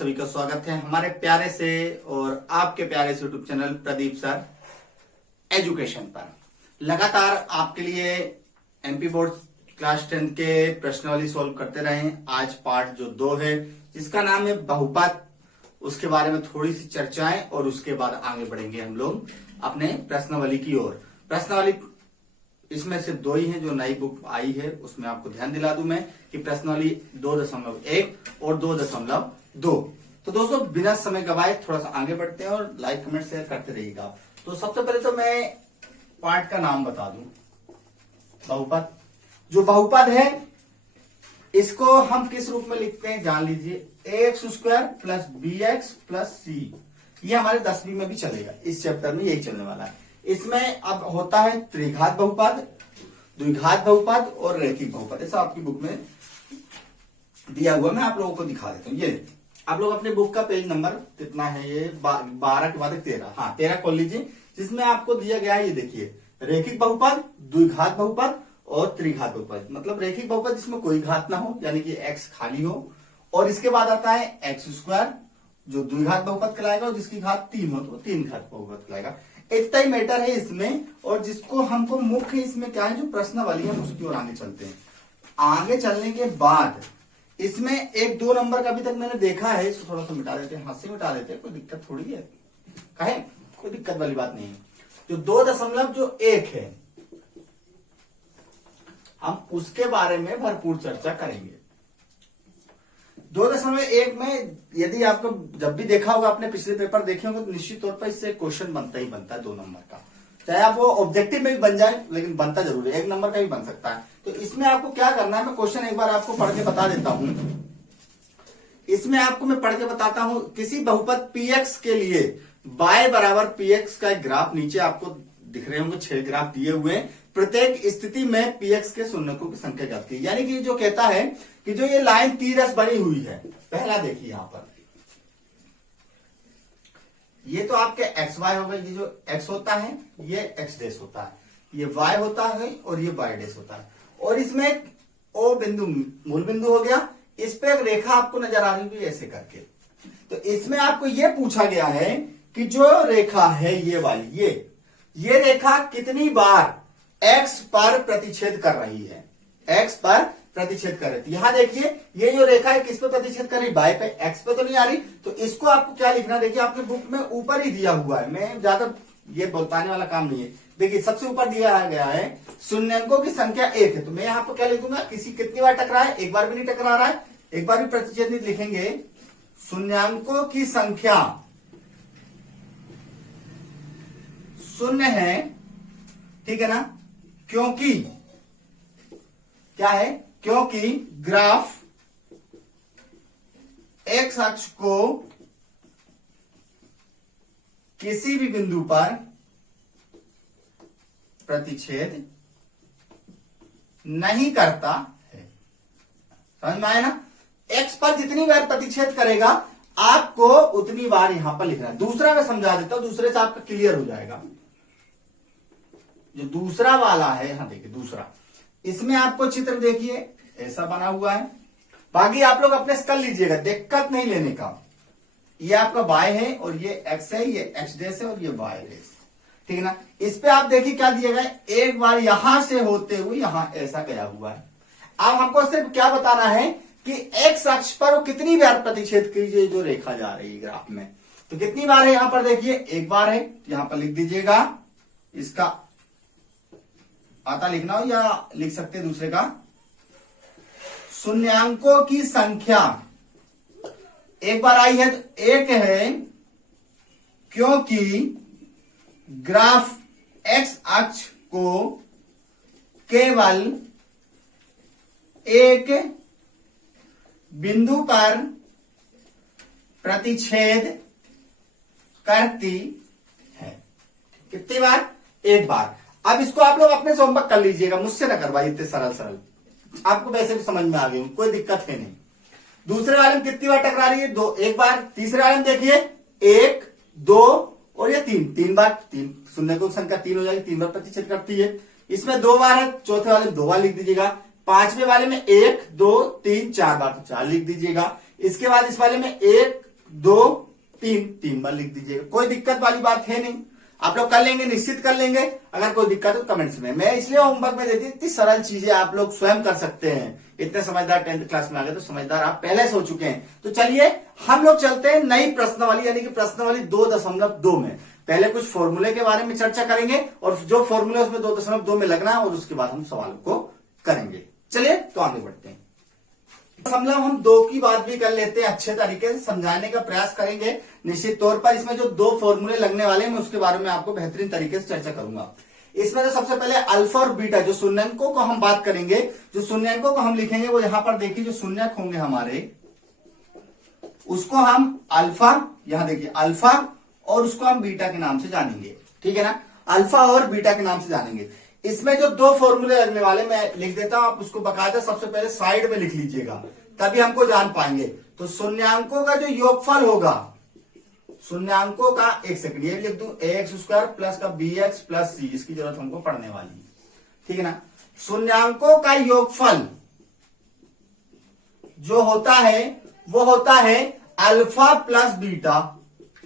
सभी का स्वागत है हमारे प्यारे से और आपके प्यारे से YouTube channel Pradeep sir education पर। लगातार आपके लिए एमपी बोर्ड क्लास 10 के प्रश्नावली सॉल्व करते रहे हैं। आज पार्ट जो 2 है जिसका नाम है बहुपद, उसके बारे में थोड़ी सी चर्चाएं और उसके बाद आगे बढ़ेंगे हम लोग अपने प्रश्नावली की ओर। प्रश्नावली इसमें से 2 ही है जो नई बुक आई है, उसमें आपको ध्यान दिला दूं मैं कि प्रश्नावली 2.1 और 2.2। तो दोस्तों बिना समय गवाए थोड़ा सा आगे बढ़ते हैं और लाइक कमेंट शेयर करते रहिएगा। तो सबसे पहले तो मैं पार्ट का नाम बता दूं, बहुपद। जो बहुपद है इसको हम किस रूप में लिखते हैं जान लीजिए, ax² plus bx plus c। ये हमारे 10वीं में भी चलेगा, इस चैप्टर में यही चलने वाला है। इसमें अब होता है त्रिघात बहुपद, द्विघात बहुपद और रैखिक बहुपद। ऐसा आपकी बुक में दिया हुआ, मैं आप लोगों को दिखा देता हूँ। ये आप लोग अपने बुक का पेज नंबर कितना है, ये 12 के बाद 13, हाँ 13 खोल लीजिए, जिसमें आपको दिया गया है। ये देखिए, रैखिक बहुपद, द्विघात बहुपद और त्रिघात बहुपद। मतलब रैखिक बहुपद जिसमें कोई घात ना हो, यानी कि x खाली हो, और इसके बाद आता है x² जो द्विघात बहुपद कहलाएगा, और जिसकी घात 3 हो तो 3 घात बहुपद कहलाएगा। इतना ही मैटर है इसमें, और जिसको हमको मुख्य इसमें क्या है जो प्रश्नावली है उसकी ओर आगे चलते हैं। आगे चलने के बाद इसमें 1-2 नंबर का अभी तक मैंने देखा है, इसको थोड़ा सा मिटा देते हैं, हाथ से मिटा देते हैं, कोई दिक्कत थोड़ी है, कहे कोई दिक्कत वाली बात नहीं है। जो 2.1 है हम उसके बारे में भरपूर चर्चा करेंगे। 2.1 में यदि आपको जब भी देखा होगा, आपने पिछले पेपर देखे होंगे, तो निश्चित तौर पर इससे क्वेश्चन बनता ही बनता है 2 नंबर का। चाहे आप वो ऑब्जेक्टिव में भी बन जाए, लेकिन बनता जरूर है, 1 नंबर का भी बन सकता है। तो इसमें आपको क्या करना है, मैं क्वेश्चन एक बार आपको पढ़ के बता देता हूं। इसमें आपको मैं पढ़ के बताता हूं, किसी बहुपद px के लिए y बराबर px का एक ग्राफ नीचे आपको दिख रहे होंगे, 6 ग्राफ दिए हुए हैं। प्रत्येक स्थिति में px के शून्यकों की संख्या ज्ञात की, यानी कि जो कहता है कि जो ये लाइन तीरस बनी हुई है, पहला देखिए यहां पर, ये तो आपके xy हो गए, ये जो x होता है ये x' होता है, ये y होता है और ये y' होता है, और इसमें एक o बिंदु मूल बिंदु हो गया। इस पे एक रेखा आपको नजर आ रही होगी ऐसे करके। तो इसमें आपको ये पूछा गया है कि जो रेखा है ये वाली, ये रेखा कितनी बार x पर प्रतिच्छेद कर रही है, x पर प्रतिच्छेद कर रही है। यहां देखिए, ये जो रेखा है किस पे प्रतिच्छेद कर रही, y पे, x पे तो नहीं आ रही। तो इसको आपको क्या लिखना, देखिए आपके बुक में ऊपर ही दिया हुआ है, मैं ज्यादा ये बताने वाला काम नहीं है। देखिए सबसे ऊपर दिया गया है शून्यंकों की संख्या 1 है, तो मैं यहाँ पर क्या लिखूंगा, कितनी बार टकरा है, एक बार भी नहीं टकरा रहा है, एक बार भी प्रतिच्छेद नहीं लिखेंगे। शून्यंकों की संख्या 0 है, ठीक है ना, क्योंकि क्या है, क्योंकि ग्राफ x अक्ष को किसी भी बिंदु पर प्रतिच्छेद नहीं करता है। समझ में आया ना, x पर जितनी बार प्रतिच्छेद करेगा आपको उतनी बार यहां पर लिखना है। दूसरा मैं समझा देता हूं, दूसरे से आपका क्लियर हो जाएगा। जो दूसरा वाला है, हाँ देखिए दूसरा, इसमें आपको चित्र देखिए ऐसा बना हुआ है। बाकी आप लोग अपने से कर लीजिएगा, दिक्कत नहीं लेने का। ये आपका y है और ये x है, ये x' है और ये y', ठीक है ना। इस पे आप देखिए क्या दिया गया, एक बार यहां से होते हुए यहां ऐसा गया हुआ है। अब हमको सिर्फ क्या बताना है कि x अक्ष पर वो कितनी बार प्रतिच्छेद कीजिए जो रेखा जा रही है ग्राफ में। तो कितनी बार है, यहां पर देखिए एक बार है, यहां पर लिख दीजिएगा। इसका आता लिखना हो या लिख सकते हैं दूसरे का, शून्यांकों की संख्या एक बार आई है तो 1 है, क्योंकि ग्राफ x अक्ष को केवल एक बिंदु पर प्रतिच्छेद करती है। कितनी बार, एक बार। अब इसको आप लोग अपने से होमवर्क कर लीजिएगा, मुझसे ना करवाइए, इतने सरल, आपको वैसे भी समझ में आ गई, कोई दिक्कत है नहीं। दूसरे वाले में कितनी बार टकरा रही है, 2, एक बार। तीसरे वाले में देखिए 1, 2 और ये 3 बार, 3 शून्यकों की संख्या 3 हो जाएगी, 3 बार प्रतिच्छेद करती है। इसमें 2 बार है, चौथे वाले में 2 बार लिख दीजिएगा। पांचवें वाले में 1, 2, 3, 4 बार, तो 4 लिख दीजिएगा। इसके बाद इस वाले में 1, 2 3 3 बार लिख दीजिएगा, कोई दिक्कत वाली बात है नहीं, आप लोग कर लेंगे, निश्चित कर लेंगे। अगर कोई दिक्कत हो कमेंट्स में, मैं इसलिए होमवर्क में देती, इतनी सरल चीजें आप लोग स्वयं कर सकते हैं। इतने समझदार 10th क्लास में आ गए तो समझदार आप पहले से हो चुके हैं। तो चलिए हम लोग चलते हैं नई प्रश्नावली, यानी कि प्रश्नावली 2.2 में। पहले कुछ फॉर्मूले के बारे में चर्चा करेंगे और जो फॉर्मूले उसमें 2.2 में लगना है और उसके बाद हम सवाल को करेंगे। चलिए तो आगे बढ़ते हैं। दशमलव हम 2 की बात भी कर लेते हैं, अच्छे तरीके से समझाने का प्रयास करेंगे। निश्चित तौर पर इसमें जो 2 फॉर्मूले लगने वाले हैं मैं उसके बारे में आपको बेहतरीन तरीके से चर्चा करूंगा। इसमें तो सबसे पहले अल्फा और बीटा, जो शून्यंकों को हम बात करेंगे, जो शून्यंकों को हम लिखेंगे वो यहां पर देखिए, जो शून्यक होंगे हमारे उसको हम अल्फा, यहां देखिए अल्फा, और उसको हम बीटा के नाम से जानेंगे, ठीक है ना, अल्फा और बीटा के नाम से जानेंगे। इसमें जो 2 फॉर्मूले लगने वाले मैं लिख देता हूं, आप उसको बकायदा सबसे पहले साइड में लिख लीजिएगा, तभी हमको जान पाएंगे। तो शून्यांकों का जो योगफल होगा, शून्यांकों का, एक सेकंड ये लिख दूं, ax² प्लस का bx प्लस c, इसकी जरूरत हमको पड़ने वाली है, ठीक है ना। शून्यांकों का योगफल जो होता है वो होता है अल्फा प्लस बीटा।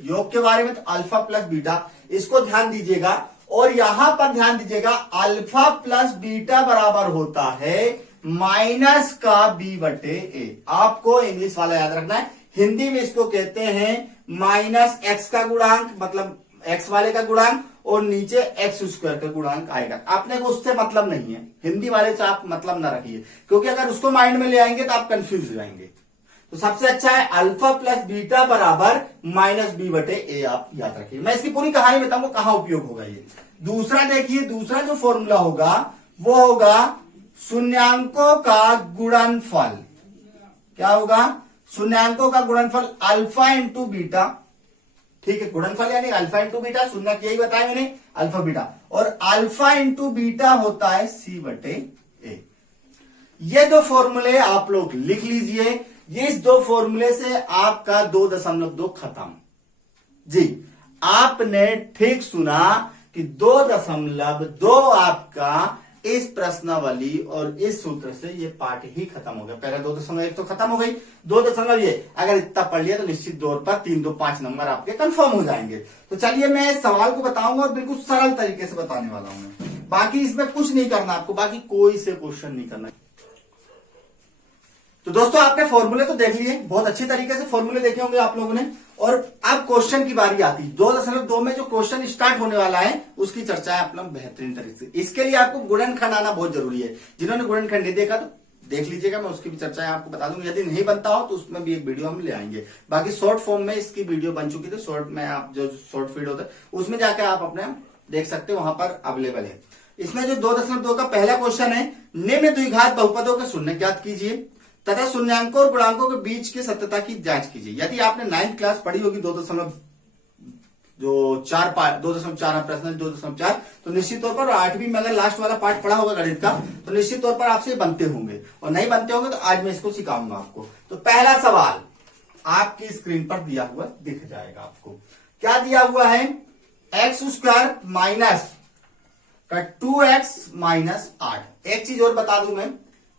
योग के बारे में तो अल्फा प्लस बीटा, इसको ध्यान दीजिएगा और यहां पर ध्यान दीजिएगा, अल्फा प्लस बीटा बराबर होता है माइनस का b/a। आपको इंग्लिश वाला याद रखना है, हिंदी में इसको कहते हैं माइनस x का गुणांक, मतलब x वाले का गुणांक, और नीचे x² का गुणांक आएगा। आपने को उससे मतलब नहीं है, हिंदी वाले से आप मतलब ना रखिए, क्योंकि अगर उसको माइंड में ले आएंगे तो आप कंफ्यूज हो जाएंगे। तो सबसे अच्छा है अल्फा प्लस बीटा बराबर माइनस b/a, आप याद रखिए। मैं इसकी पूरी कहानी बताऊंगा कहां उपयोग होगा ये। दूसरा देखिए, दूसरा जो फॉर्मूला होगा वो होगा शून्यांकों का गुणनफल। क्या होगा? शून्यांकों का गुणनफल अल्फा इंटू बीटा, ठीक है, गुणनफल यानी अल्फा इंटू बीटा, शून्य यही बताया मैंने, अल्फा बीटा, और अल्फा इंटू बीटा होता है c/a। ये 2 फॉर्मूले आप लोग लिख लीजिए। ये इस 2 फॉर्मूले से आपका 2.2 खत्म। जी, आपने ठीक सुना कि 2.2 आपका इस प्रश्नावली और इस सूत्र से ये पार्ट ही खत्म हो गया। पहले 2.1 तो खत्म हो गई, 2 ये अगर इतना पढ़ लिया तो निश्चित तौर पर 3, 2, 5 नंबर आपके कंफर्म हो जाएंगे। तो चलिए मैं सवाल को बताऊंगा और बिल्कुल सरल तरीके से बताने वाला हूं मैं। बाकी इसमें कुछ नहीं करना आपको, बाकी कोई से क्वेश्चन नहीं करना। तो दोस्तों आपने फॉर्मूले तो देख लिए, बहुत अच्छी तरीके से फॉर्मूले देखे होंगे आप लोगों ने, और अब क्वेश्चन की बारी आती। 2.2 में जो क्वेश्चन स्टार्ट होने वाला है उसकी चर्चा है अपना बेहतरीन तरीके से। इसके लिए आपको गुणनखंड आना बहुत जरूरी है। जिन्होंने गुणनखंड नहीं देखा तो देख लीजिएगा, मैं उसकी भी चर्चा आपको बता दूंगा। यदि नहीं बनता हो तो उसमें भी एक वीडियो हम ले आएंगे। बाकी शॉर्ट फॉर्म में इसकी वीडियो बन चुकी थी, शॉर्ट में आप जो शॉर्ट फीड होता है उसमें जाकर आप अपने देख सकते हो, वहां पर अवेलेबल है। इसमें जो 2.2 का पहला क्वेश्चन है, निम्न द्विघात बहुपदों के शून्य ज्ञात कीजिए तथा शून्यांकों और गुणांकों के बीच की सत्यता की जांच कीजिए। यदि आपने 9th क्लास पढ़ी होगी 2.4 प्रश्न 2.4, तो निश्चित तौर पर 8वीं में अगर लास्ट वाला पार्ट पढ़ा होगा गणित का तो निश्चित तौर पर आपसे बनते होंगे, और नहीं बनते होंगे तो आज मैं इसको सिखाऊंगा आपको। तो पहला सवाल आपकी स्क्रीन पर दिया हुआ दिख जाएगा आपको। क्या दिया हुआ है? x² माइनस का 2x माइनस 8। एक चीज और बता दूं मैं,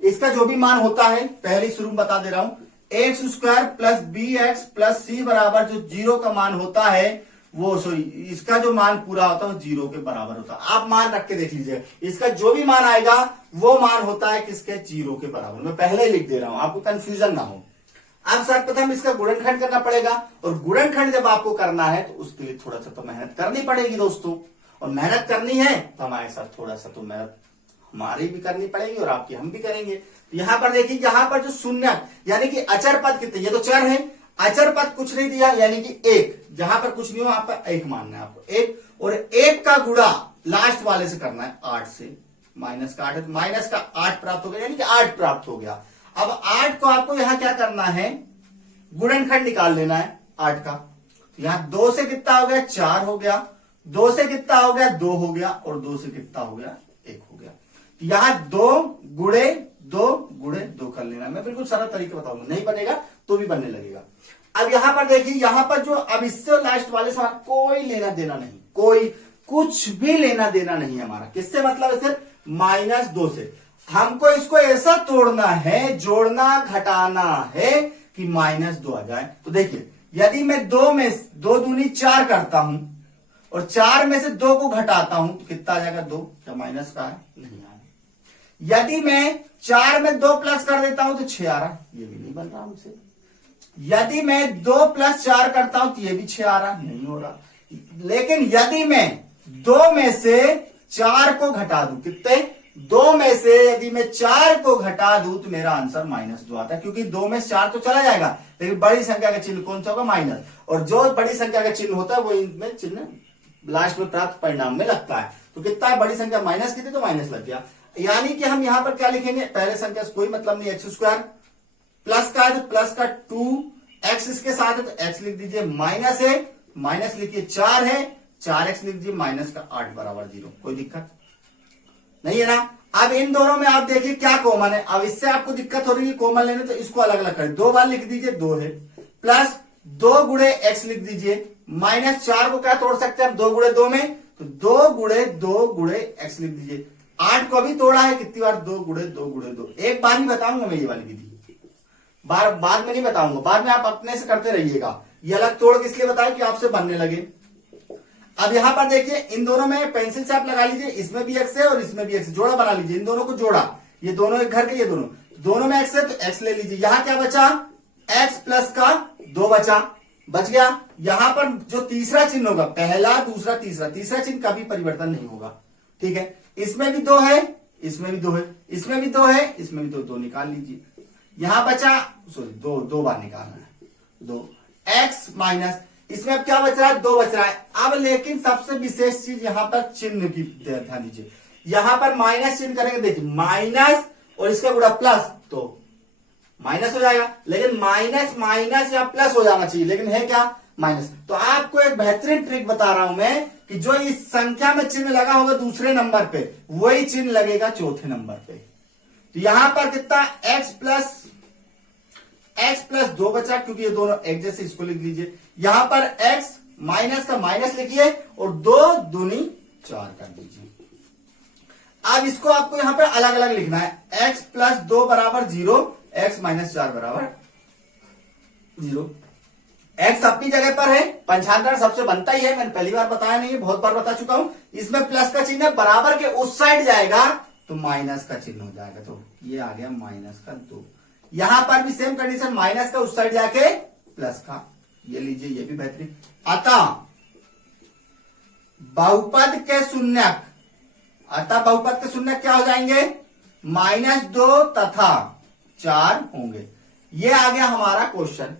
इसका जो भी मान होता है, पहले शुरू में बता दे रहा हूं, x² plus bx plus c बराबर जो 0 का मान होता है वो, सॉरी, इसका जो मान पूरा होता है वो 0 के बराबर होता है। आप मान रख के देख लीजिए, इसका जो भी मान आएगा वो मान होता है किसके? 0 के बराबर। मैं पहले ही लिख दे रहा हूं, आपको कंफ्यूजन ना हो। अब सर्वप्रथम इसका गुणनखंड करना पड़ेगा, और गुणनखंड जब आपको करना है तो उसके लिए थोड़ा सा तो मेहनत करनी पड़ेगी दोस्तों, और मेहनत करनी है तो हमारे साथ थोड़ा सा तो मेहनत हमारी भी करनी पड़ेगी और आपकी हम भी करेंगे। तो यहां पर देखिए, यहां पर जो शून्य यानी कि अचर पद कितने, ये तो चर है, अचर पद कुछ नहीं दिया यानी कि 1, जहां पर कुछ नहीं हो वहां पर 1 मानना है आपको, 1, और 1 का गुणा लास्ट वाले से करना है 8 से, माइनस का 8 है, माइनस का 8 प्राप्त हो गया, यानी कि 8 प्राप्त हो गया। अब 8 को आपको यहां क्या करना है? गुणनखंड निकाल लेना है 8 का। यहां 2 से कितना हो गया? 4 हो गया, 2 से कितना हो गया? 2 हो गया, और 2 से कितना हो गया? 1 हो गया। यहां 2 गुणे 2 कर लेना। मैं बिल्कुल सरल तरीके बताऊंगा, नहीं बनेगा तो भी बनने लगेगा। अब यहां पर देखिए, यहां पर जो अब इससे लास्ट वाले से हमारा कोई लेना देना नहीं, कोई कुछ भी लेना देना नहीं है हमारा। किससे मतलब है? सिर्फ -2 से। हमको इसको ऐसा तोड़ना है, जोड़ना घटाना है कि -2 आ जाए। तो देखिए यदि मैं दो में दो दूनी 4 करता हूं और 4 में से 2 को घटाता हूं तो कितना आ जाएगा 2, क्या माइनस का है? नहीं आ रहा। यदि मैं 4 में 2 प्लस कर देता हूं तो 6 आ रहा, ये भी नहीं बन रहा हमसे। यदि मैं 2 प्लस 4 करता हूं तो ये भी 6 आ रहा, नहीं हो रहा। लेकिन यदि मैं 2 में से 4 को घटा दूं, कितने? 2 में से यदि मैं 4 को घटा दूं तो मेरा आंसर -2 आता है, क्योंकि 2 में से 4 तो चला जाएगा, लेकिन बड़ी संख्या का चिन्ह कौन सा होगा? माइनस। और जो बड़ी संख्या का चिन्ह होता है वो इनमें चिन्ह लास्ट में प्राप्त परिणाम में लगता है। तो कितना है? बड़ी संख्या माइनस की थी तो माइनस लग गया। यानी कि हम यहां पर क्या लिखेंगे? पहले संख्या से कोई मतलब नहीं, x², प्लस का है तो प्लस का 2x इसके साथ है तो x लिख दीजिए, माइनस है, माइनस लिखिए 4 है, 4x लिख दीजिए, माइनस का 8 बराबर 0। कोई दिक्कत नहीं है ना? अब इन दोनों में आप देखिए क्या कॉमन है। अब इससे आपको दिक्कत हो रही है कॉमन लेने, तो इसको अलग अलग कर 2 बार लिख दीजिए, 2 है, प्लस 2 गुणे x लिख दीजिए, माइनस 4 को क्या तोड़ सकते हैं हम? 2 गुणे 2 में, तो 2 गुणे 2 गुणे x लिख दीजिए। 8 को भी तोड़ा है कितनी बार? 2 गुणे 2 गुणे 2। एक बार ही बताऊंगा मैं ये वाली विधि, बाद में नहीं बताऊंगा, बाद में आप अपने से करते रहिएगा। ये अलग तोड़ के इसलिए बताया कि आपसे बनने लगे। अब यहां पर देखिए इन दोनों में पेंसिल से आप लगा लीजिए, इसमें भी x है और इसमें भी x, जोड़ा बना लीजिए, इन दोनों को जोड़ा, ये दोनों एक घर के, ये दोनों में x है तो x ले लीजिए। यहां क्या बचा? x प्लस का 2 बच गया। यहां पर जो तीसरा चिन्ह होगा, पहला दूसरा तीसरा चिन्ह का भी परिवर्तन नहीं होगा, ठीक है। इसमें भी 2 है, इसमें भी 2 है, इसमें भी 2 है, इसमें भी 2 निकाल लीजिए। यहां बचा, सॉरी 2 बार निकालना है, 2 x माइनस, इसमें अब क्या बच रहा है? 2 बच रहा है। अब लेकिन सबसे विशेष चीज यहां पर चिन्ह की ध्यान दीजिए, यहां पर माइनस चिन्ह करेंगे, देखिए माइनस और इसका गुणा प्लस तो माइनस हो जाएगा, लेकिन माइनस माइनस या प्लस हो जाना चाहिए, लेकिन है क्या? माइनस। तो आपको एक बेहतरीन ट्रिक बता रहा हूं मैं कि जो इस संख्या में चिन्ह लगा होगा दूसरे नंबर पे, वही चिन्ह लगेगा चौथे नंबर पे। तो यहां पर कितना? x प्लस 2 बचा, क्योंकि ये दोनों एक जैसे, इसको लिख लीजिए। यहां पर x माइनस का माइनस लिखिए और 2 दूनी 4 कर दीजिए। अब इसको आपको यहां पर अलग अलग लिखना है, x प्लस 2 बराबर 0, x माइनस 4 बराबर 0। x अपनी जगह पर है, पंचांतर सबसे बनता ही है, मैंने पहली बार बताया नहीं है, बहुत बार बता चुका हूं। इसमें प्लस का चिन्ह बराबर के उस साइड जाएगा तो माइनस का चिन्ह हो जाएगा, तो ये आ गया माइनस का 2। यहां पर भी सेम कंडीशन, माइनस का उस साइड जाके प्लस का, ये लीजिए, ये भी बेहतरीन। अतः बहुपद के शून्यक, क्या हो जाएंगे? -2 तथा 4 होंगे। ये आ गया हमारा क्वेश्चन।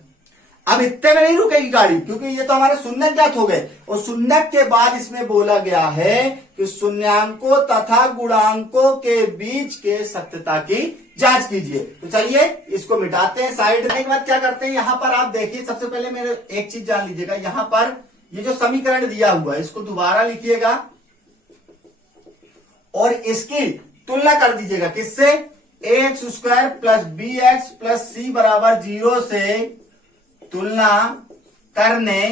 अब इतने में नहीं रुकेगी गाड़ी, क्योंकि ये तो हमारे शून्यक ज्ञात हो गए, और शून्यक के बाद इसमें बोला गया है कि शून्यांकों तथा गुणांकों के बीच के सत्यता की जांच कीजिए। तो चलिए इसको मिटाते हैं साइड। करने के बाद क्या करते हैं, यहां पर आप देखिए, सबसे पहले मेरे एक चीज जान लीजिएगा, यहां पर ये जो समीकरण दिया हुआ है इसको दोबारा लिखिएगा और इसकी तुलना कर दीजिएगा, किससे? ax² plus bx plus c बराबर 0 से तुलना करने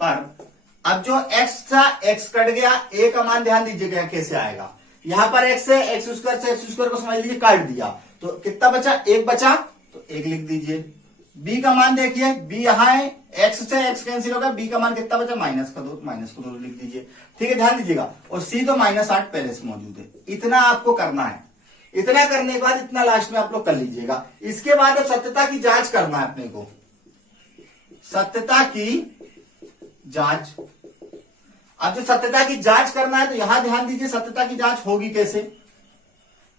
पर अब जो x था, x कट गया, a का मान ध्यान दीजिएगा कैसे आएगा। यहां पर x है, x² से x² को समझ लीजिए काट दिया, तो कितना बचा? 1 बचा, तो 1 लिख दीजिए। b का मान देखिए, b यहां है, x से x कैंसिल होगा, b का मान कितना बचा? -2 लिख दीजिए, ठीक है, ध्यान दीजिएगा। और c तो -8 पहले से मौजूद है। इतना आपको करना है। इतना करने के बाद इतना लास्ट में आप लोग कर लीजिएगा। इसके बाद अब सत्यता की जांच करना है अपने को, सत्यता की जांच। अब जो सत्यता की जांच करना है तो यहां ध्यान दीजिए, सत्यता की जांच होगी कैसे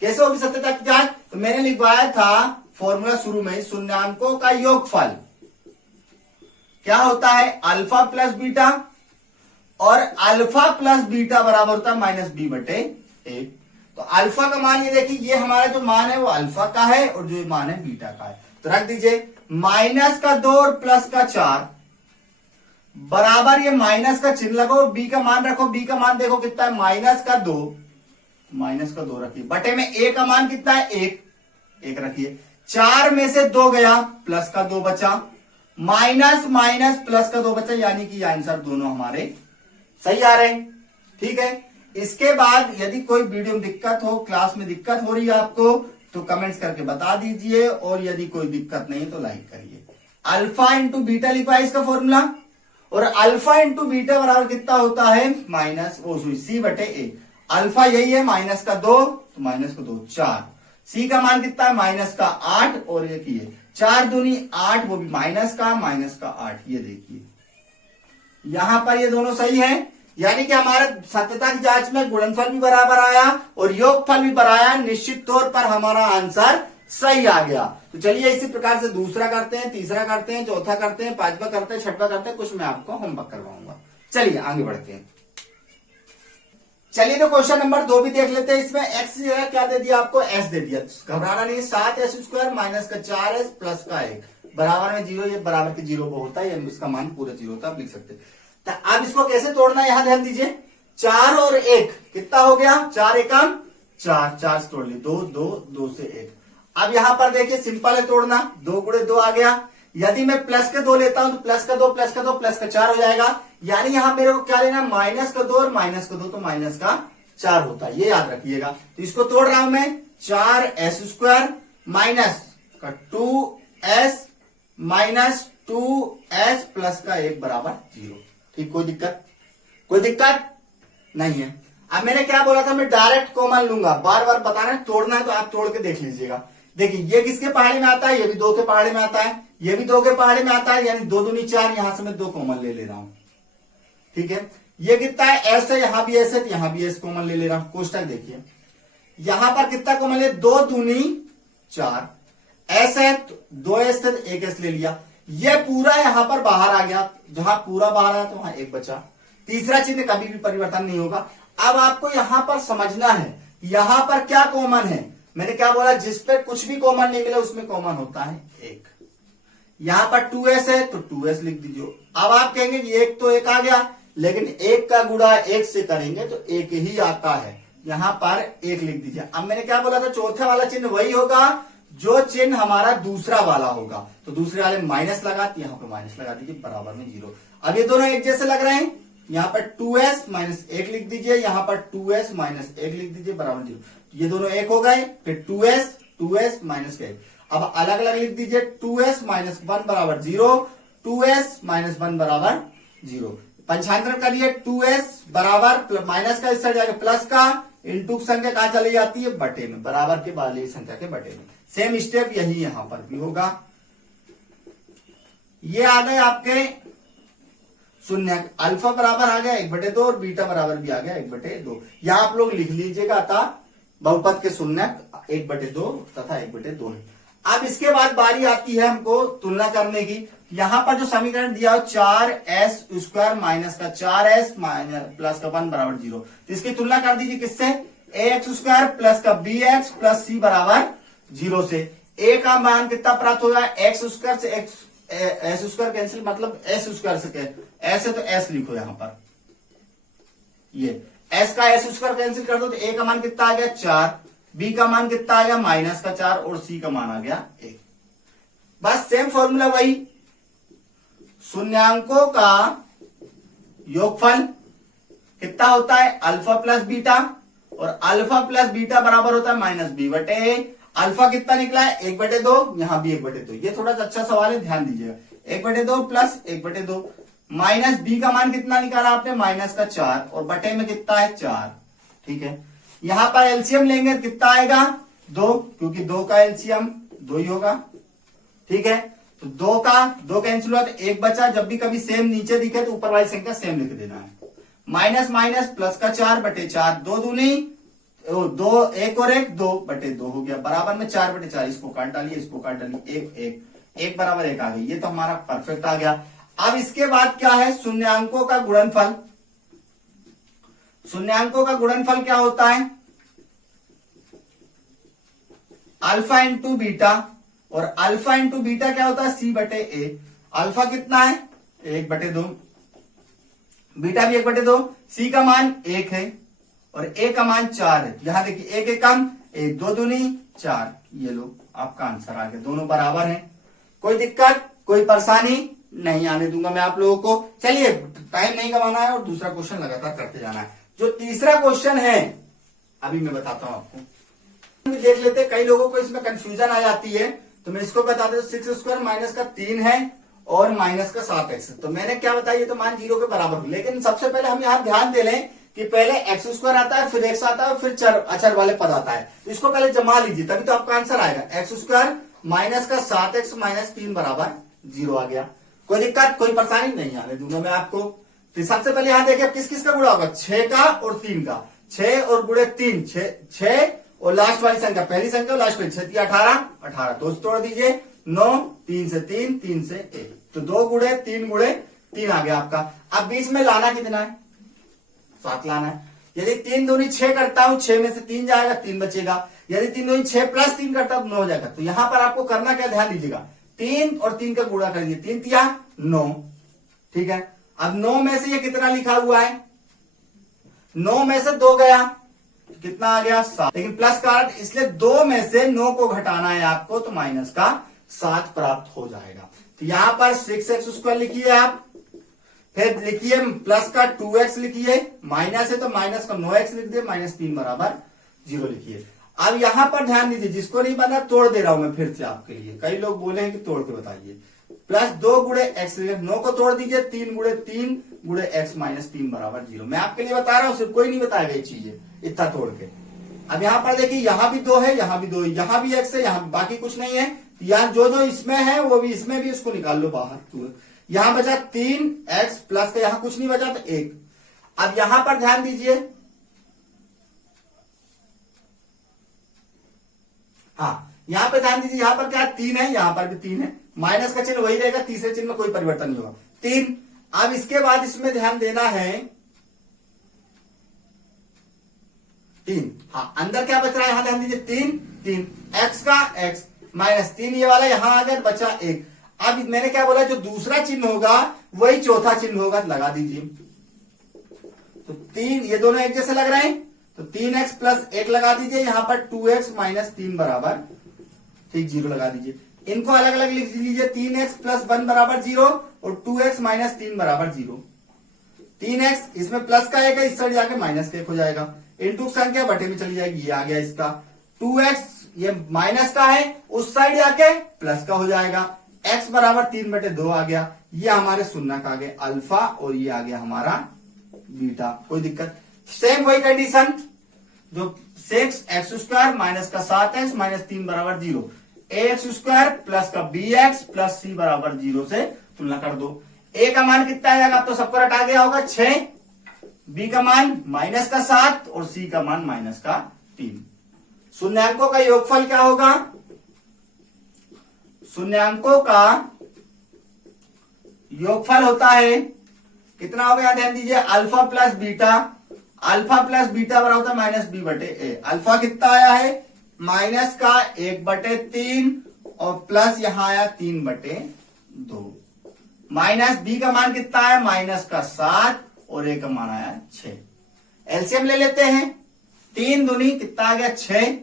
होगी सत्यता की जांच? तो मैंने लिखवाया था फॉर्मूला शुरू में, शून्यांकों का योगफल क्या होता है? अल्फा प्लस बीटा, और अल्फा प्लस बीटा बराबर होता है -b/1। तो अल्फा का मान ये देखिए, ये हमारा जो मान है वो अल्फा का है और जो मान है बीटा का है। तो रख दीजिए -2 और +4 बराबर, ये माइनस का चिन्ह लगाओ, बी का मान रखो, बी का मान देखो कितना है? -2 रखिए, बटे में a का मान कितना है? 1 रखिए। 4 में से 2 गया, प्लस का 2 बचा, माइनस माइनस प्लस का 2 बचा, यानी कि आंसर दोनों हमारे सही आ रहे हैं, ठीक है। इसके बाद यदि कोई वीडियो में दिक्कत हो, क्लास में दिक्कत हो रही है आपको, तो कमेंट्स करके बता दीजिए, और यदि कोई दिक्कत नहीं तो लाइक करिए। अल्फा इंटू बीटा लिखा है इसका फॉर्मूला, और अल्फा इंटू बीटा बराबर कितना होता है माइनस सी बटे ए। अल्फा यही है माइनस का 2, तो माइनस का 2 4, सी का मान कितना है माइनस का 8, और ये की 4 दूनी 8, वो भी माइनस का 8। ये देखिए यहां पर ये दोनों सही है, यानी कि हमारे सत्यता की जांच में गुणनफल भी बराबर आया और योगफल भी बराबर आया, निश्चित तौर पर हमारा आंसर सही आ गया। तो चलिए इसी प्रकार से दूसरा करते हैं, तीसरा करते हैं, चौथा करते हैं, पांचवा करते हैं, छठवा करते हैं, कुछ मैं आपको होमवर्क करवाऊंगा। चलिए आगे बढ़ते हैं। चलिए तो क्वेश्चन नंबर 2 भी देख लेते हैं। इसमें एक्स जो है क्या दे दिया आपको, एस दे दिया, घबराना नहीं। 7s² माइनस का 4s प्लस का 1 बराबर में 0, ये बराबर के 0 को होता है, यानी उसका मान पूरा 0 होता है, आप लिख सकते हैं। तो अब इसको कैसे तोड़ना है यहां ध्यान दीजिए। 4 और 1 कितना हो गया, 4 एकम 4, 4 से तोड़ ली, 2 2 2 से 1। अब यहां पर देखिए सिंपल है तोड़ना, 2 गुणे 2 आ गया। यदि मैं प्लस के 2 लेता हूं तो प्लस का 2 प्लस का 2 प्लस का 4 हो जाएगा, यानी यहां मेरे को क्या लेना, माइनस का 2 और माइनस का 2, तो माइनस का 4 होता है, ये याद रखिएगा। तो इसको तोड़ रहा हूं मैं, 4s² माइनस का 2s माइनस 2s प्लस का 1 बराबर 0। ठीक, कोई दिक्कत, कोई दिक्कत नहीं है। अब मैंने क्या बोला था, मैं डायरेक्ट कॉमन लूंगा, बार बार बताना है, तोड़ना है तो आप तोड़ के देख लीजिएगा। देखिए ये किसके पहाड़े में आता है, ये भी 2 के पहाड़े में आता है, ये भी 2 के पहाड़े में आता है, यानी 2 दूनी 4, यहां से मैं 2 कॉमन ले रहा हूं। ठीक है, ये कितना है, एस है, यहां भी एस है, तो यहां भी एस कॉमन ले रहा हूं। कोष्टक देखिए यहां पर कितना कॉमन है, 2 दूनी 4, एस है 2s है, 1s ले लिया, ये पूरा यहां पर बाहर आ गया, जहां पूरा बाहर आया तो वहां 1 बचा। तीसरा चिन्ह कभी भी परिवर्तन नहीं होगा। अब आपको यहां पर समझना है यहां पर क्या कॉमन है, मैंने क्या बोला, जिस पे कुछ भी कॉमन नहीं मिला उसमें कॉमन होता है 1। यहां पर 2s है तो 2s लिख दीजिए। अब आप कहेंगे कि 1 तो 1 आ गया, लेकिन 1 का गुणा 1 से करेंगे तो 1 ही आता है, यहां पर 1 लिख दीजिए। अब मैंने क्या बोला था, चौथे वाला चिन्ह वही होगा जो चिन्ह हमारा दूसरा वाला होगा, तो दूसरे वाले माइनस लगाती, यहां पर माइनस लगा दीजिए, बराबर में 0। अब ये दोनों एक जैसे लग रहे हैं, यहां पर 2s माइनस 1 लिख दीजिए, यहां पर 2s माइनस 1 लिख दीजिए, बराबर 0। ये दोनों एक हो गए, फिर 2s माइनस 1, अब अलग अलग लिख दीजिए, 2s माइनस 1 बराबर 0, 2s माइनस 1 बराबर 0। पंचांतर करिए, 2s बराबर माइनस का इस साइड जाएगा प्लस का, इंटू संख्या कहां चली जाती है, बटे में, बराबर के वाली संख्या के बटे में। सेम स्टेप यही यहां पर भी होगा। ये आ गए आपके शून्य, अल्फा बराबर आ गया 1/2 और बीटा बराबर भी आ गया 1/2। यहां आप लोग लिख लीजिएगा, अतः बहुपद के शून्य 1/2 तथा 1/2 है। अब इसके बाद बारी आती है हमको तुलना करने की। यहां पर जो समीकरण दिया हो 4s² माइनस का 4s माइनस प्लस का 1 बराबर 0, तो इसकी तुलना कर दीजिए किससे, ax² प्लस का bx प्लस c बराबर 0 से। a का मान कितना प्राप्त होगा, x² से s² कैंसिल, मतलब s² से s है तो s लिखो यहां पर, ये s का s² कैंसिल कर दो तो a का मान कितना आ गया 4, b का मान कितना आ गया माइनस का 4 और c का मान आ गया 1। बस सेम फॉर्मूला वही, शून्यांकों का योगफल कितना होता है, अल्फा प्लस बीटा, और अल्फा प्लस बीटा बराबर होता है माइनस b बटे a। अल्फा कितना निकला है 1/2, यहां भी 1/2, ये थोड़ा सा अच्छा सवाल है, ध्यान दीजिएगा। 1/2 प्लस 1/2 माइनस b का मान कितना निकाला आपने, माइनस का 4, और बटे में कितना है 4। ठीक है, यहां पर एलसीएम लेंगे कितना आएगा 2, क्योंकि 2 का एलसीएम 2 ही होगा। ठीक है, तो 2 का 2 कैंसिल हुआ तो 1 बचा, जब भी कभी सेम नीचे दिखे तो ऊपर वाली संख्या सेम लिख देना है। माइनस माइनस प्लस का 4/4, 2 दूनी 2, 1 और 1 2/2 हो गया, बराबर में 4/4, इसको काट डालिए, इसको काट डालिए, 1 बराबर 1 आ गई, ये तो हमारा परफेक्ट आ गया। अब इसके बाद क्या है, शून्यांकों का गुणनफल। शून्यांकों का गुणनफल क्या होता है, अल्फा इंटू बीटा, और अल्फा इंटू बीटा क्या होता है c/a। अल्फा कितना है 1/2, बीटा भी 1/2, c का मान 1 है और a का मान 4 है। यहां देखिए 1 कम 1, 2 दूनी 4, ये लो आपका आंसर आ गया, दोनों बराबर हैं। कोई दिक्कत, कोई परेशानी नहीं आने दूंगा मैं आप लोगों को। चलिए टाइम नहीं गवाना है और दूसरा क्वेश्चन लगातार करते जाना है। जो तीसरा क्वेश्चन है अभी मैं बताता हूं आपको, देख लेते। कई लोगों को इसमें कंफ्यूजन आ जाती है, तो मैं इसको बता देता हूं 6 स्क्वायर माइनस का 3 है और माइनस का 7x। तो मैंने क्या बताया, तो मान 0 के बराबर हो। लेकिन सबसे पहले हम यहाँ ध्यान दे लें कि पहले एक्स स्क्वायर आता है, फिर x आता है, फिर अचर वाले पद आता है। तो इसको पहले जमा लीजिए, तभी तो आपका आंसर आएगा। एक्स स्क्वायर माइनस का 7x माइनस 3 बराबर 0 आ गया। कोई दिक्कत, कोई परेशानी नहीं आने दूंगा मैं आपको। तो सबसे पहले यहाँ देखिए किस किस का गुणा होगा, 6 का और 3 का। 6 और गुणे 3, 6 और लास्ट वाली संख्या, पहली संख्या और लास्ट वाली, 6 18 तो तोड़ दीजिए। 9, 3 से 3, 3 से 1, तो 2 गुणे 3 आ गया आपका। अब बीच में लाना कितना है, 7 लाना है। यदि 3 दूनी 6 करता हूं, 6 में से 3 जाएगा, 3 बचेगा। यदि 3 दूनी 6 प्लस 3 करता हूं, 9 हो जाएगा। तो यहां पर आपको करना क्या, ध्यान दीजिएगा, 3 और 3 का गुणा कर दीजिए, 3 तिया 9, ठीक है। अब 9 में से ये कितना लिखा हुआ है, 9 में से 2 गया, कितना आ गया 7, लेकिन प्लस का अर्थ, इसलिए 2 में से 9 को घटाना है आपको, तो माइनस का 7 प्राप्त हो जाएगा। तो यहां पर 6x स्क्वायर लिखिए आप, फिर लिखिए प्लस का 2x लिखिए, माइनस है तो माइनस का 9x लिख दिए, माइनस 3 बराबर 0 लिखिए। अब यहां पर ध्यान दीजिए, जिसको नहीं बना तोड़ दे रहा हूं मैं फिर से आपके लिए। कई लोग बोले हैं कि तोड़ के बताइए। प्लस 2 गुणे एक्स, 9 को तोड़ दीजिए, 3 गुणे 3 गुणे एक्स माइनस 3 बराबर 0। मैं आपके लिए बता रहा हूं, सिर्फ कोई नहीं बताएगा ये चीजें इतना तोड़ के। अब यहां पर देखिए, यहां भी 2 है, यहां भी 2 है, यहां भी एक्स है, यहां बाकी कुछ नहीं है। यहाँ जो इसमें है वो भी इसमें भी, इसको निकाल लो बाहर। यहां बचा 3x प्लस का, यहां कुछ नहीं बचा तो 1। अब यहां पर ध्यान दीजिए, हाँ यहां पर ध्यान दीजिए, यहां पर क्या 3 है, यहां पर भी 3 है, माइनस का चिन्ह वही रहेगा, तीसरे चिन्ह में कोई परिवर्तन नहीं होगा, 3। अब इसके बाद इसमें ध्यान देना है 3, हाँ अंदर क्या बच रहा है, यहां ध्यान दीजिए 3 एक्स का x माइनस 3, ये वाला यहां आ गया, बचा 1। अब मैंने क्या बोला, जो दूसरा चिन्ह होगा वही चौथा चिन्ह होगा, लगा दीजिए। तो 3, ये दोनों एक जैसे लग रहे हैं, तो 3x प्लस 1 लगा दीजिए, यहां पर 2x माइनस 3 बराबर ठीक 0 लगा दीजिए। इनको अलग अलग लिख लीजिए, 3x प्लस 1 बराबर 0 और 2x माइनस 3 बराबर 0। 3x इसमें प्लस का 1 है, इस साइड जाके माइनस का 1 हो जाएगा, इंटू संख्या बटे में चली जाएगी, ये आ गया इसका। 2x ये माइनस का है, उस साइड जाके प्लस का हो जाएगा, x बराबर 3/2 आ गया। ये हमारे शून्य का आ गया अल्फा और ये आ गया हमारा बीटा। कोई दिक्कत, सेम वही कंडीशन जो 6x स्क्वायर माइनस का 7x माइनस 3 बराबर 0, ax स्क्वायर प्लस का bx प्लस c बराबर 0 से तुलना कर दो। a का मान कितना आएगा, अब तो सबको हटा गया होगा 6, b का मान माइनस का 7 और c का मान माइनस का 3। शून्यांकों का योगफल क्या होगा, शून्यांकों का योगफल होता है कितना हो गया, ध्यान दीजिए alpha plus beta, alpha plus beta बराबर होता है माइनस बी बटे ए। अल्फा कितना आया है, माइनस का 1/3 और प्लस यहां आया 3/2। माइनस बी का मान कितना आया, माइनस का 7 और ए का मान आया 6। एलसीएम ले लेते हैं, 3 दूनी कितना आ गया 6,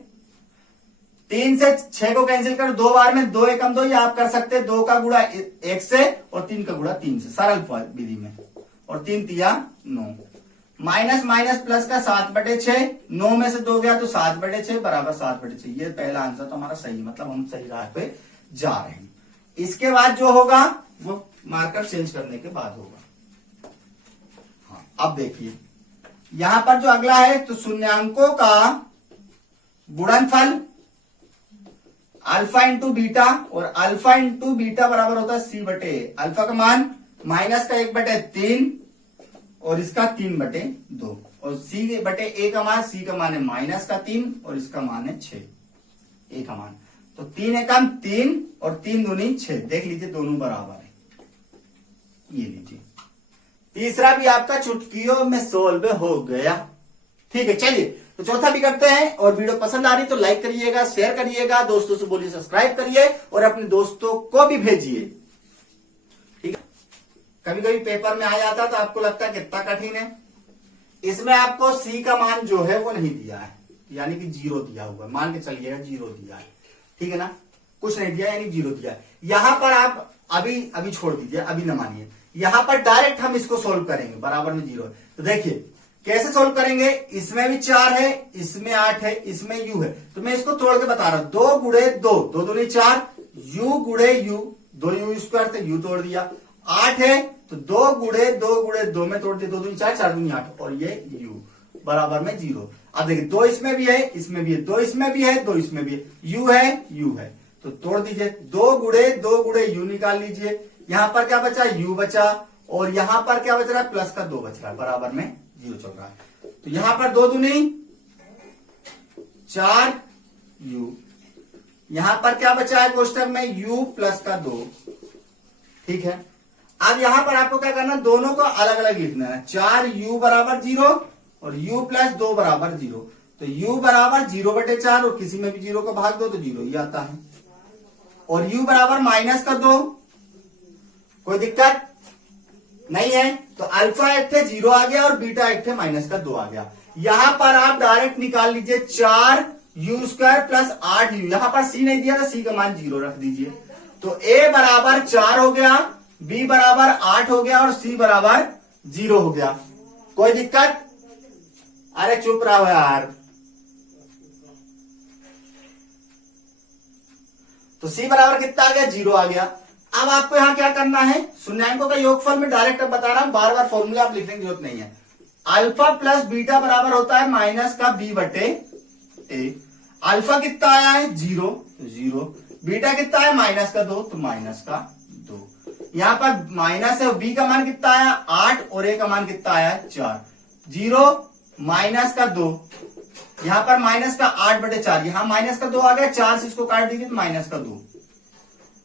3 से 6 को कैंसिल कर, 2 बार में 2 एकम 2, ये आप कर सकते हैं 2 का गुणा 1 से और 3 का गुणा 3 से, सरल विधि में, और 3 तिया 9। माइनस माइनस प्लस का 7/6, 9 में से 2 गया तो 7/6 बराबर 7/6। ये पहला आंसर तो हमारा सही, मतलब हम सही राह पे जा रहे हैं। इसके बाद जो होगा वो मार्कर चेंज करने के बाद होगा। हाँ अब देखिए यहां पर जो अगला है, तो शून्यांकों का गुणनफल अल्फा इंटू बीटा, और अल्फा इंटू बीटा बराबर होता है सी बटे ए। अल्फा का मान माइनस का 1/3 और इसका 3/2, और सी बटे ए का मान, सी का मान है माइनस का 3 और इसका मान है 6, ए का मान। तो 3 एकम 3 और 3 दूनी 6, देख लीजिए दोनों बराबर है। ये लीजिए तीसरा भी आपका चुटकियों में सोल्व हो गया। ठीक है, चलिए तो चौथा भी करते हैं। और वीडियो पसंद आ रही तो लाइक करिएगा, शेयर करिएगा, दोस्तों से बोलिए सब्सक्राइब करिए और अपने दोस्तों को भी भेजिए। ठीक है, कभी कभी पेपर में आ जाता तो आपको लगता है कितना कठिन है। इसमें आपको सी का मान जो है वो नहीं दिया है, यानी कि 0 दिया हुआ है, मान के चलिएगा 0 दिया है, ठीक है ना, कुछ नहीं दिया यानी 0 दिया है। यहां पर आप अभी छोड़ दीजिए, अभी न मानिए, यहां पर डायरेक्ट हम इसको सोल्व करेंगे, बराबर में 0 है। तो देखिए कैसे सोल्व करेंगे, इसमें भी 4 है, इसमें 8 है, इसमें यू है, तो मैं इसको तोड़ के बता रहा हूं। 2 गुणे 2, 2 दूनी 4, u गुड़े u, 2u स्क्वायर से u तोड़ दिया, 8 है तो 2 गुड़े 2 में तोड़ दिया, 2 दूनी 4, 4 दूनी 8 और ये u बराबर में 0। अब देखिए 2 इसमें भी है, इसमें भी है, 2 इसमें भी है, 2 इसमें भी है, u है तो तोड़ दीजिए, 2 गुड़े u निकाल लीजिए, यहां पर क्या बचा u बचा और यहां पर क्या बच रहा है प्लस का 2 बच रहा है, बराबर में 0 चल रहा है। तो यहां पर 2 दूनी 4u, यहां पर क्या बचा है कोष्टक में u प्लस का 2, ठीक है। अब यहां पर आपको क्या करना, दोनों को अलग अलग लिखना है, 4u बराबर 0 और u प्लस 2 बराबर 0। तो u बराबर 0/4 और किसी में भी 0 को भाग दो तो 0 ही आता है, और u बराबर माइनस का 2, कोई दिक्कत नहीं है। तो अल्फा एक थे 0 आ गया और बीटा एक थे माइनस का 2 आ गया। यहां पर आप डायरेक्ट निकाल लीजिए 4u स्क्वायर प्लस 8u, यहां पर c नहीं दिया था, c का मान 0 रख दीजिए। तो a बराबर 4 हो गया, b बराबर 8 हो गया और c बराबर 0 हो गया। कोई दिक्कत? अरे चुप रहो यार। तो c बराबर कितना आ गया, 0 आ गया। अब आपको यहां क्या करना है, शून्यांकों का योगफल में डायरेक्ट अब बता रहा हूं, बार बार फॉर्मूला आप लिखने की जरूरत नहीं है। अल्फा प्लस बीटा बराबर होता है माइनस का b बटे a। अल्फा कितना आया है 0, बीटा कितना है माइनस का 2 तो माइनस का 2। यहां पर माइनस है, b का मान कितना आया 8 और a का मान कितना आया 4, 0 माइनस का 2, यहां पर माइनस का 8/4, यहां माइनस का 2 आ गया, 4 से इसको काट दीजिए तो माइनस का 2,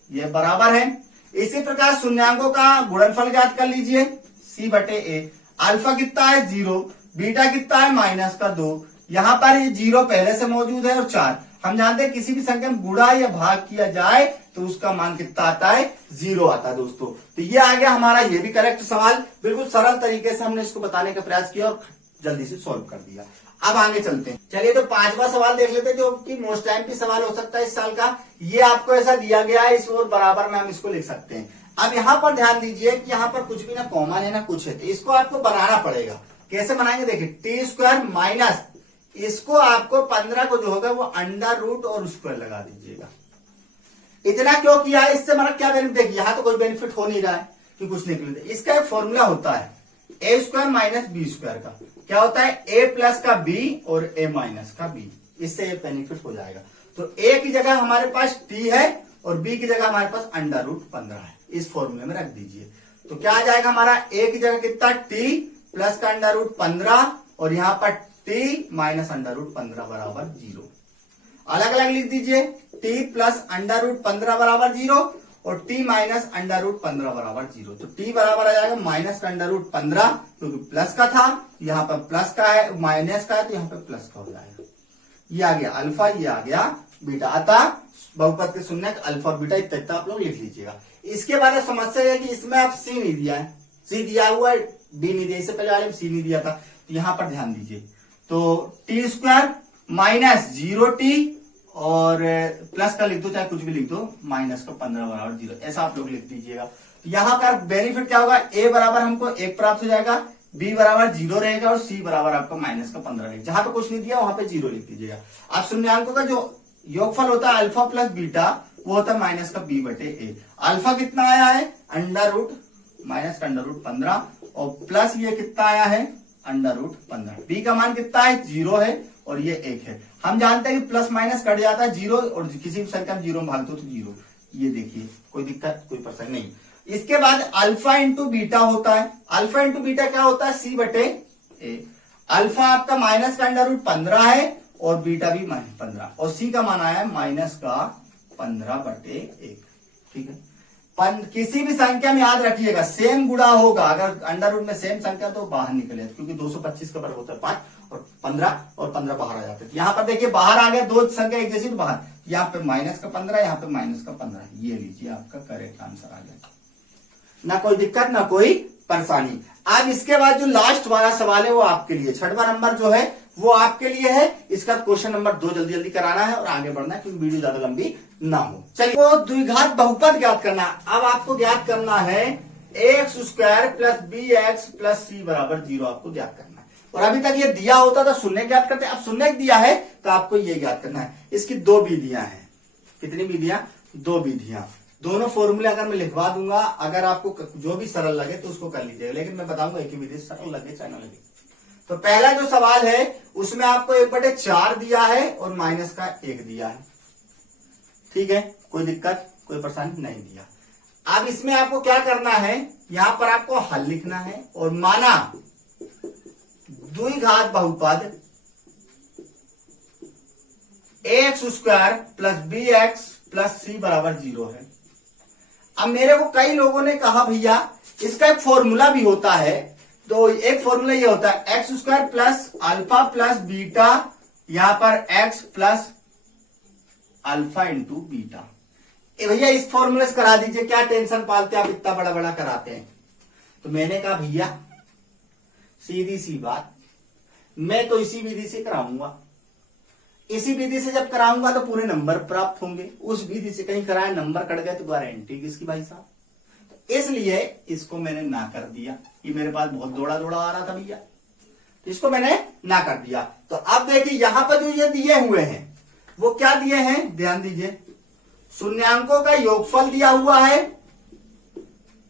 ये बराबर है। इसी प्रकार शून्यांकों का गुणनफल ज्ञात कर लीजिए, c बटे a। अल्फा कितना है 0, बीटा कितना है माइनस का 2, यहां पर ये 0 पहले से मौजूद है और 4। हम जानते हैं किसी भी संख्या में गुणा या भाग किया जाए तो उसका मान कितना आता है 0 आता है दोस्तों। तो ये आ गया हमारा ये भी करेक्ट सवाल, बिल्कुल सरल तरीके से हमने इसको बताने का प्रयास किया और जल्दी से सॉल्व कर दिया। अब आगे चलते हैं, चलिए तो 5वां सवाल देख लेते हैं जो कि मोस्ट टाइम की सवाल हो सकता है इस साल का। ये आपको ऐसा दिया गया है, इस और बराबर में हम इसको लिख सकते हैं। अब यहाँ पर ध्यान दीजिए कि यहाँ पर कुछ भी ना कॉमन है ना कुछ है, तो इसको आपको बनाना पड़ेगा। कैसे बनाएंगे देखिए, टी स्क्वायर माइनस इसको आपको 15 को जो होगा वो अंडर रूट और स्क्वायर लगा दीजिएगा। इतना क्यों किया है, इससे हमारा क्या बेनिफिट, देखिए यहाँ तो कोई बेनिफिट हो नहीं रहा है कि कुछ निकले। इसका एक फॉर्मूला होता है ए स्क्वायर माइनस बी स्क्वायर का, क्या होता है ए प्लस का बी और ए माइनस का बी, इससे ये बेनिफिट हो जाएगा। तो ए की जगह हमारे पास टी है और बी की जगह हमारे पास अंडर रूट 15 है, इस फॉर्मूले में रख दीजिए। तो क्या आ जाएगा हमारा ए की जगह कितना टी प्लस का अंडर रूट 15 और यहां पर टी माइनस अंडर रूट 15 बराबर 0। अलग अलग लिख दीजिए, टी प्लस अंडर रूट 15 बराबर 0 और टी माइनस अंडर रूट 15 बराबर 0। तो टी बराबर आ जाएगा माइनस का अंडर रूट 15, क्योंकि प्लस का था, यहाँ पर प्लस का है, माइनस का है तो यहाँ पे प्लस का हो जाएगा। ये आ गया अल्फा, ये आ गया बीटा। अतः बहुपद के शून्यक अल्फा और बीटा इतना आप लोग लिख लीजिएगा। इसके बाद समस्या है कि इसमें आप सी नहीं दिया है, सी दिया हुआ है, बी नहीं दिया, इससे पहले वाले में सी नहीं दिया था। तो यहां पर ध्यान दीजिए, तो टी स्क्वायर माइनस 0t और प्लस का लिख दो, चाहे कुछ भी लिख दो, माइनस का 15 बराबर 0, ऐसा आप लोग लिख दीजिएगा। तो यहां पर बेनिफिट क्या होगा, ए बराबर हमको 1 प्राप्त हो जाएगा, बी बराबर 0 रहेगा और सी बराबर आपका माइनस का 15 रहेगा। जहां पे कुछ नहीं दिया वहां पे 0 लिख दीजिएगा। अब शून्यांकों का जो योगफल होता है अल्फा प्लस बीटा, वो होता है माइनस का बी बटे ए। अल्फा कितना आया है अंडर रूट माइनस का अंडर रूट 15 और प्लस ये कितना आया है अंडर रूट 15। बी का मान कितना है 0 है और ये 1 है। हम जानते हैं कि प्लस माइनस कट जाता है 0 और किसी भी संख्या में 0 में भाग दो तो 0। ये देखिए, कोई दिक्कत कोई परेशानी नहीं। इसके बाद अल्फा इंटू बीटा होता है। अल्फा इंटू बीटा क्या होता है, सी बटे ए। अल्फा आपका माइनस का अंडर रूट 15 है और बीटा भी माइनस 15 और सी का मान आया है माइनस का 15 बटे 1। ठीक है, किसी भी संख्या में याद रखिएगा सेम गुणा होगा, अगर अंडर रूट में सेम संख्या तो बाहर निकले, क्योंकि 225 का वर्ग होता है 5 और 15 बाहर आ जाते हैं। यहाँ पर देखिए बाहर आ गया, दो संख्या एक जैसी तो बाहर, यहाँ पे माइनस का 15, यहाँ पे माइनस का 15, ये लीजिए आपका करेक्ट आंसर आ गया। ना कोई दिक्कत ना कोई परेशानी। अब इसके बाद जो लास्ट वाला सवाल है वो आपके लिए, 6वां नंबर जो है वो आपके लिए है। इसका क्वेश्चन नंबर 2 जल्दी जल्दी कराना है और आगे बढ़ना है, क्योंकि वीडियो ज्यादा लंबी ना हो। चलिए, वो द्विघात बहुपद ज्ञात करना है। अब आपको ज्ञात करना है x square plus b x plus c बराबर 0 आपको ज्ञात करना है। और अभी तक ये दिया होता था शून्य ज्ञात करते, अब शून्य दिया है तो आपको ये ज्ञात करना है। इसकी 2 विधियां हैं। कितनी विधियां, दो विधियां, दोनों फॉर्मूले अगर मैं लिखवा दूंगा, अगर आपको जो भी सरल लगे तो उसको कर लीजिएगा, लेकिन मैं बताऊंगा एक ही विधि, सरल लगे चाहे ना लगे। तो पहला जो सवाल है उसमें आपको 1/4 दिया है और माइनस का 1 दिया है, ठीक है, कोई दिक्कत कोई परेशानी नहीं दिया। अब इसमें आपको क्या करना है, यहां पर आपको हल लिखना है और माना द्विघात बहुपद ax² plus bx plus c बराबर 0 है। अब मेरे को कई लोगों ने कहा भैया इसका एक फॉर्मूला भी होता है, तो एक फॉर्मूला ये होता है x² plus alpha plus beta, यहां पर x plus alpha into beta. भैया इस फॉर्मूले से करा दीजिए, क्या टेंशन पालते आप, इतना बड़ा बड़ा कराते हैं। तो मैंने कहा भैया सीधी सी बात, मैं तो इसी विधि से कराऊंगा, इसी विधि से जब कराऊंगा तो पूरे नंबर प्राप्त होंगे, उस विधि से कहीं कराए नंबर कट गए तो गारंटी किसकी भाई साहब। तो इसलिए इसको मैंने ना कर दिया, ये मेरे पास बहुत दौड़ा दौड़ा आ रहा था भैया, तो इसको मैंने ना कर दिया। तो अब देखिए यहां पर जो ये दिए हुए हैं वो क्या दिए हैं, ध्यान दीजिए, शून्यांकों का योगफल दिया हुआ है।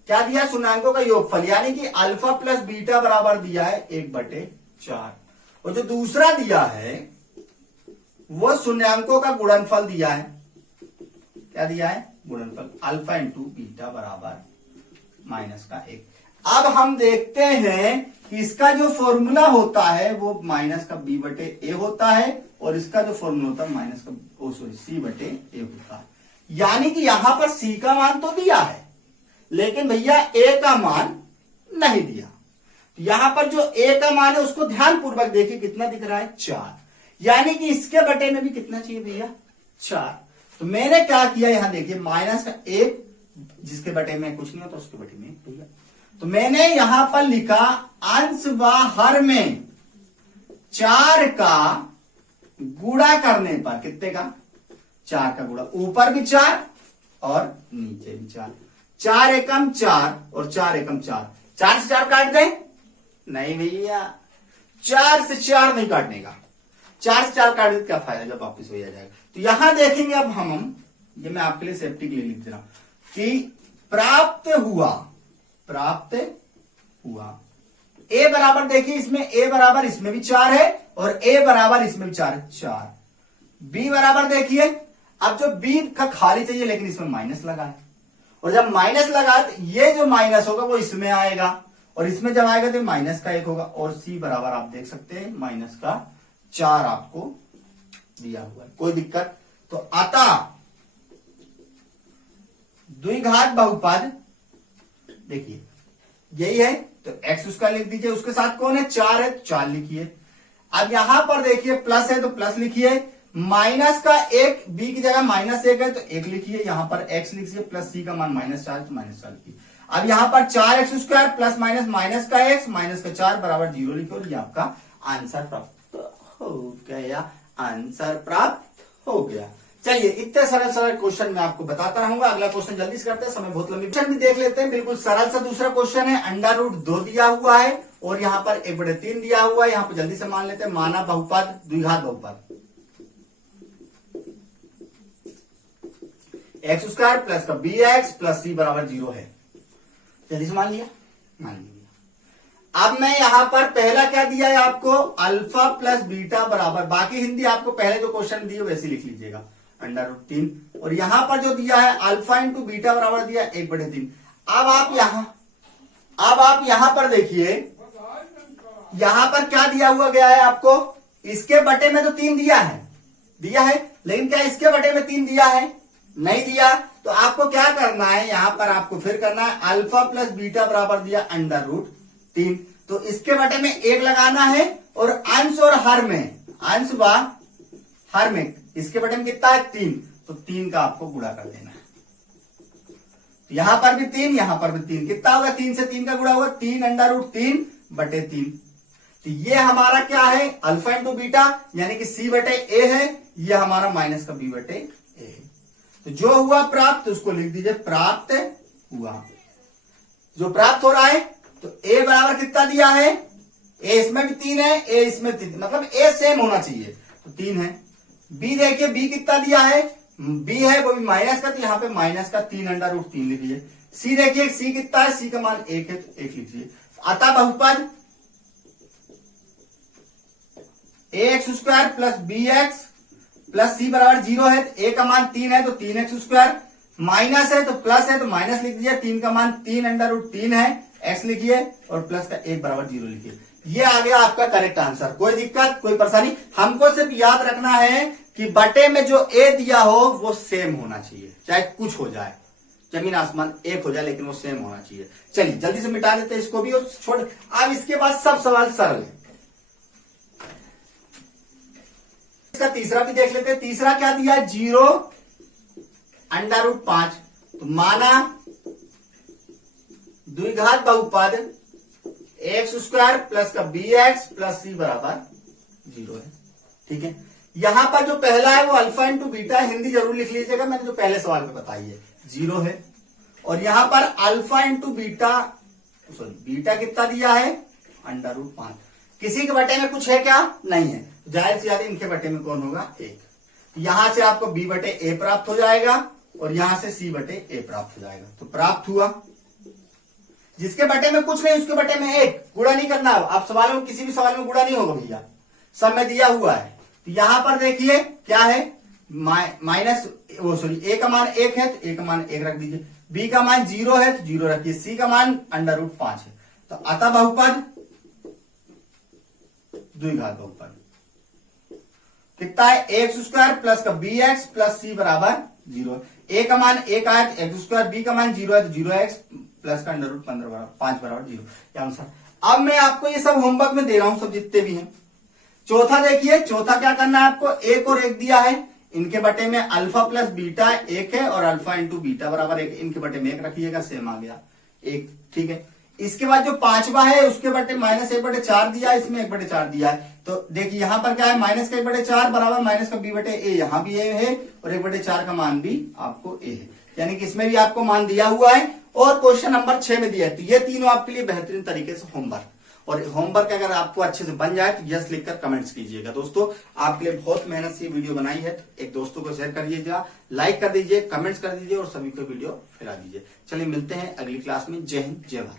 क्या दिया, शून्यांकों का योगफल, यानी कि अल्फा प्लस बीटा बराबर दिया है 1/4, और जो दूसरा दिया है वो शून्यांकों का गुणनफल दिया है। क्या दिया है, गुणनफल, अल्फा इंटू बीटा बराबर माइनस का 1। अब हम देखते हैं कि इसका जो फॉर्मूला होता है वो माइनस का b/a होता है, और इसका जो फॉर्मूला होता है माइनस का c/a होता है। यानी कि यहां पर c का मान तो दिया है, लेकिन भैया a का मान नहीं दिया। तो यहां पर जो a का मान है उसको ध्यानपूर्वक देखिए, कितना दिख रहा है, 4, यानी कि इसके बटे में भी कितना चाहिए भैया, 4। तो मैंने क्या किया, यहां देखिए माइनस का 1, जिसके बटे में कुछ नहीं होता उसके बटे में भैया, तो मैंने यहां पर लिखा अंश व हर में 4 का गुणा करने पर, कितने का, 4 का गुणा, ऊपर भी 4 और नीचे भी 4, 4 एकम 4 और 4 एकम 4, 4 से 4 काट दें, नहीं भैया 4 से 4 नहीं काटने का, 4 से 4 काट दे क्या फायदा, जब वापिस हो जाएगा। तो यहां देखेंगे अब हम ये मैं आपके लिए सेफ्टी के लिए लिख दे रहा हूं कि प्राप्त हुआ a बराबर, देखिए इसमें a बराबर इसमें भी 4 है और a बराबर इसमें भी 4 है, 4। b बराबर देखिए, अब जो b का खाली चाहिए लेकिन इसमें माइनस लगा है, और जब माइनस लगा तो ये जो माइनस होगा वो इसमें आएगा, और इसमें जब आएगा तो माइनस का 1 होगा, और c बराबर आप देख सकते हैं माइनस का 4 आपको दिया हुआ है, कोई दिक्कत। तो अतः द्विघात बहुपद देखिए यही है, तो x उसका लिख दीजिए, उसके साथ कौन है, 4 है, 4 लिखिए। अब यहां पर देखिए प्लस है तो प्लस लिखिए, माइनस का 1, b की जगह -1 है तो 1 लिखिए, यहां पर x लिखिए, प्लस c का मान -4 तो -4 लिखिए। अब यहां पर 4x² प्लस माइनस माइनस का x माइनस का 4 बराबर 0 लिखिए, और ये आपका आंसर प्राप्त हो गया, आंसर प्राप्त हो गया। चलिए इतने सरल सरल क्वेश्चन मैं आपको बताता रहूंगा, अगला क्वेश्चन जल्दी से करते हैं, समय बहुत लंबी, क्वेश्चन भी देख लेते हैं। बिल्कुल सरल सा दूसरा क्वेश्चन है, √2 दिया हुआ है और यहाँ पर 1/3 दिया हुआ है। यहाँ पर जल्दी से मान लेते हैं, माना बहुपद द्विघात बहुपद x² प्लस का bx प्लस c बराबर 0 है, जल्दी से मान लिया, मान लिया। अब मैं यहां पर पहला क्या दिया है आपको, अल्फा प्लस बीटा बराबर, बाकी हिंदी आपको पहले जो क्वेश्चन दिए वैसे लिख लीजिएगा, √3, और यहां पर जो दिया है अल्फा इंटू बीटा बराबर दिया 1/3। अब आप यहां पर देखिए, यहां पर क्या दिया हुआ गया है आपको, इसके बटे में तो 3 दिया है, लेकिन क्या इसके बटे में 3 दिया है, नहीं दिया। तो आपको क्या करना है, यहां पर आपको फिर करना है, अल्फा प्लस बीटा बराबर दिया √3, तो इसके बटे में 1 लगाना है, और अंश और हर में, अंश व हर में इसके बटे में कितना है, 3, तो 3 का आपको गुणा कर देना है। यहां पर भी 3, यहां पर भी 3, कितना होगा, 3 से 3 का गुणा होगा 3√3/3। तो ये हमारा क्या है, अल्फा इंटू बीटा यानी कि c/a है, ये हमारा माइनस का b/a है। तो जो हुआ प्राप्त उसको लिख दीजिए, प्राप्त हुआ, जो प्राप्त हो रहा है। तो a बराबर कितना दिया है, a इसमें भी 3 है, a इसमें 3, मतलब a सेम होना चाहिए, तो 3 है। b देखिए, b कितना दिया है, बी है वो भी माइनस का, तो यहाँ पे माइनस का 3√3 लिखिए। सी देखिए, सी कितना है, सी का मान 1 है तो 1 लिखिए। अतः बहुपद ax² plus bx plus c बराबर 0 है, तो a का मान 3 है तो 3x², माइनस है तो प्लस है तो माइनस लिख दीजिए, 3 का मान 3√3 है, x लिखिए और प्लस का 1 बराबर 0 लिखिए। ये आ गया आपका करेक्ट आंसर। कोई दिक्कत, कोई परेशानी? हमको सिर्फ याद रखना है कि बटे में जो a दिया हो वो सेम होना चाहिए, चाहे कुछ हो जाए, जमीन आसमान एक हो जाए, लेकिन वो सेम होना चाहिए। चलिए जल्दी से मिटा देते हैं इसको भी और छोड़। अब इसके बाद सब सवाल सरल है। इसका तीसरा भी देख लेते हैं। तीसरा क्या दिया है, 0√5। तो माना द्विघात बहुपद x² प्लस का bx प्लस c बराबर 0 है। ठीक है, यहां पर जो पहला है वो अल्फा इंटू बीटा है, हिंदी जरूर लिख लीजिएगा, मैंने जो पहले सवाल में बताई है 0 है। और यहां पर alpha into beta, sorry beta कितना दिया है, √5। किसी के बटे में कुछ है क्या, नहीं है, जाहिर सी बात है इनके बटे में कौन होगा, 1। यहां से आपको b बटे a प्राप्त हो जाएगा और यहां से c बटे a प्राप्त हो जाएगा। तो प्राप्त हुआ, जिसके बटे में कुछ नहीं उसके बटे में 1, गुणा नहीं करना। आप सवालों में किसी भी सवाल में गुणा नहीं होगा भैया, सब में दिया हुआ है। तो यहां पर देखिए क्या है, माइनस वो सॉरी a का मान 1 है तो a का मान 1 रख दीजिए, b का मान 0 है तो 0 रखिए, c का मान √5 है। तो अतः बहुपद द्विघात बहुपद कितना है, x² प्लस का bx प्लस c बराबर 0। a का मान 1 आया तो x², b का मान 0 है तो 0x प्लस का √5 बराबर 0। ये आंसर। अब मैं आपको ये सब होमवर्क में दे रहा हूं, सब जितने भी हैं। चौथा देखिए, चौथा क्या करना है आपको, 1 और 1 दिया है, इनके बटे में अल्फा प्लस बीटा 1 है और अल्फा इंटू बीटा बराबर 1, इनके बटे में 1 रखिएगा, सेम आ गया 1। ठीक है, इसके बाद जो पांचवा है उसके बटे -1/4 दिया है, इसमें 1/4 दिया है। तो देखिए यहां पर क्या है, -1/4 बराबर माइनस का b बटे a, यहां भी a है और 1/4 का मान भी आपको a है, यानी कि इसमें भी आपको मान दिया हुआ है और क्वेश्चन नंबर 6 में दिया है। तो ये तीनों आपके लिए बेहतरीन तरीके से होमवर्क, और होमवर्क अगर आपको अच्छे से बन जाए तो यस लिखकर कमेंट्स कीजिएगा। दोस्तों आपके लिए बहुत मेहनत से वीडियो बनाई है, तो एक दोस्तों को शेयर कर दीजिएगा, लाइक कर दीजिए, कमेंट्स कर दीजिए और सभी को वीडियो फैला दीजिए। चलिए मिलते हैं अगली क्लास में। जय हिंद, जय भारत।